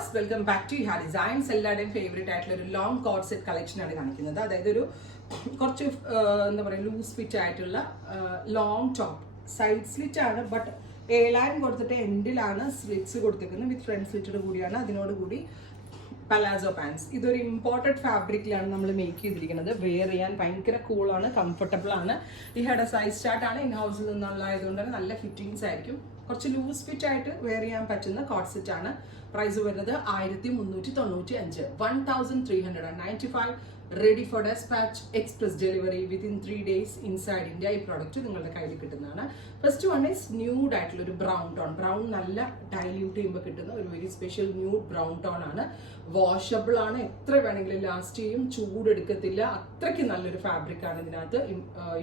Viewers, welcome back to ഹാ designs. എല്ലാവരുടെയും favourite ആയിട്ടുള്ള ഒരു ലോങ് കോഡ് സെറ്റ് കളക്ഷൻ ആണ് കാണിക്കുന്നത്. അതായത് ഒരു കുറച്ച് എന്താ പറയുക ലൂസ് ഫിറ്റ് ആയിട്ടുള്ള ലോങ് ടോപ്പ്. സൈഡ് സ്ലിറ്റ് ആണ്, ബട്ട് 7000 കൊടുത്തിട്ട് എൻഡിലാണ് സ്ലിറ്റ്സ് കൊടുത്തിരിക്കുന്നത്. വിത്ത് ഫ്രണ്ട് സ്ലിറ്റോട് കൂടിയാണ്. അതിനോടുകൂടി പലാസോ പാൻസ്. ഇതൊരു ഇമ്പോർട്ടഡ് ഫാബ്രിക്കിലാണ് നമ്മൾ മേക്ക് ചെയ്തിരിക്കുന്നത്. വെയർ ചെയ്യാൻ ഭയങ്കര കൂളാണ്, കംഫർട്ടബിൾ ആണ്. ഈ ഹെഡ് സൈസ് ചാർട്ട് ആണ്, ഇൻ ഹൗസിൽ നിന്നുള്ളതായതുകൊണ്ട് തന്നെ നല്ല ഫിറ്റിങ്സ് ആയിരിക്കും. കുറച്ച് ലൂസ് ഫിറ്റ് ആയിട്ട് വെയർ ചെയ്യാൻ പറ്റുന്ന കോഡ് സെറ്റ് ആണ്. പ്രൈസ് വരുന്നത് 1395, 1395. Ready for dispatch, express delivery within 3 days inside India. ഈ പ്രോഡക്റ്റ് നിങ്ങളുടെ കയ്യിൽ കിട്ടുന്നതാണ്. ഫസ്റ്റ് വൺ ഈസ് ന്യൂഡ് ആയിട്ടുള്ള ഒരു ബ്രൗൺ ടോൺ. ബ്രൗൺ നല്ല ഡൈല്യൂട്ട് ചെയ്യുമ്പോൾ കിട്ടുന്ന ഒരു very special nude brown tone ആണ്. വാഷബിൾ ആണ്, എത്ര വേണമെങ്കിലും ലാസ്റ്റ് ചെയ്യും, ചൂടെടുക്കത്തില്ല. അത്രയ്ക്ക് നല്ലൊരു ഫാബ്രിക് ആണ് ഇതിനകത്ത്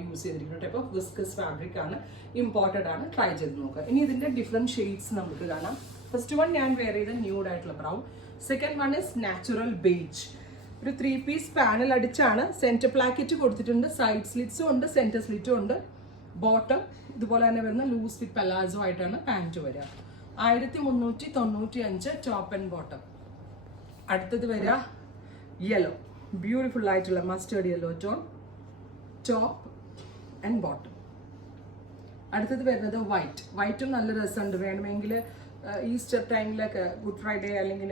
യൂസ് ചെയ്തിരിക്കുന്ന ടൈപ്പ് ഓഫ് വിസ്കസ് ഫാബ്രിക് ആണ്. ഇമ്പോർട്ടഡ് ആണ്, ട്രൈ ചെയ്ത് നോക്കുക. ഇനി ഇതിന്റെ ഡിഫറെന്റ് ഷെയ്ഡ്സ് നമുക്ക് കാണാം. ഫസ്റ്റ് വൺ ഞാൻ വെയർ ചെയ്ത ന്യൂഡ് ആയിട്ടുള്ള brown. Second one is natural beige. ഒരു 3 പീസ് പാനൽ അടിച്ചാണ്. സെന്റർ പ്ലാക്കറ്റ് കൊടുത്തിട്ടുണ്ട്. സൈഡ് സ്ലിറ്റ്സും ഉണ്ട്, സെന്റർ സ്ലിറ്റും ഉണ്ട്. ബോട്ടം ഇതുപോലെ തന്നെ വരുന്ന ലൂസ് ഫിറ്റ് പലാസോ ആയിട്ടാണ് പാൻറ്റ് വരിക. 1395 ടോപ്പ് ആൻഡ് ബോട്ടം. അടുത്തത് വരിക യെല്ലോ, ബ്യൂട്ടിഫുൾ ആയിട്ടുള്ള mustard yellow tone, top and bottom. അടുത്തത് വരുന്നത് വൈറ്റ്. വൈറ്റും നല്ല രസമുണ്ട്. വേണമെങ്കിൽ ഈസ്റ്റർ ടൈമിലൊക്കെ, ഗുഡ് ഫ്രൈഡേ അല്ലെങ്കിൽ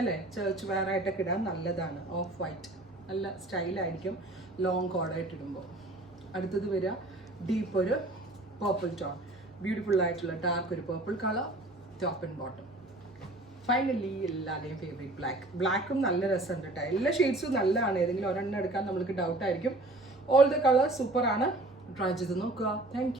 അല്ലേ ചേർച്ച് വെയർ ആയിട്ടൊക്കെ ഇടാൻ നല്ലതാണ്. ഓഫ് വൈറ്റ് നല്ല സ്റ്റൈലായിരിക്കും ലോങ് കോഡായിട്ട് ഇടുമ്പോൾ. അടുത്തത് വരിക ഡീപ്പ് ഒരു പർപ്പിൾ ടോൺ, ബ്യൂട്ടിഫുൾ ആയിട്ടുള്ള ഡാർക്ക് ഒരു purple colour, top and bottom. Finally എല്ലാവരുടെയും ഫേവറേറ്റ് ബ്ലാക്ക്. ബ്ലാക്കും നല്ല രസമുണ്ട് കേട്ടോ. എല്ലാ ഷെയ്ഡ്സും നല്ലതാണ്. ഏതെങ്കിലും ഒരെണ്ണം എടുക്കാൻ നമ്മൾക്ക് ഡൗട്ട് ആയിരിക്കും. ഓൾ ദ കളേഴ്സ് സൂപ്പറാണ്. ട്രൈ ചെയ്ത് നോക്കുക. Thank you.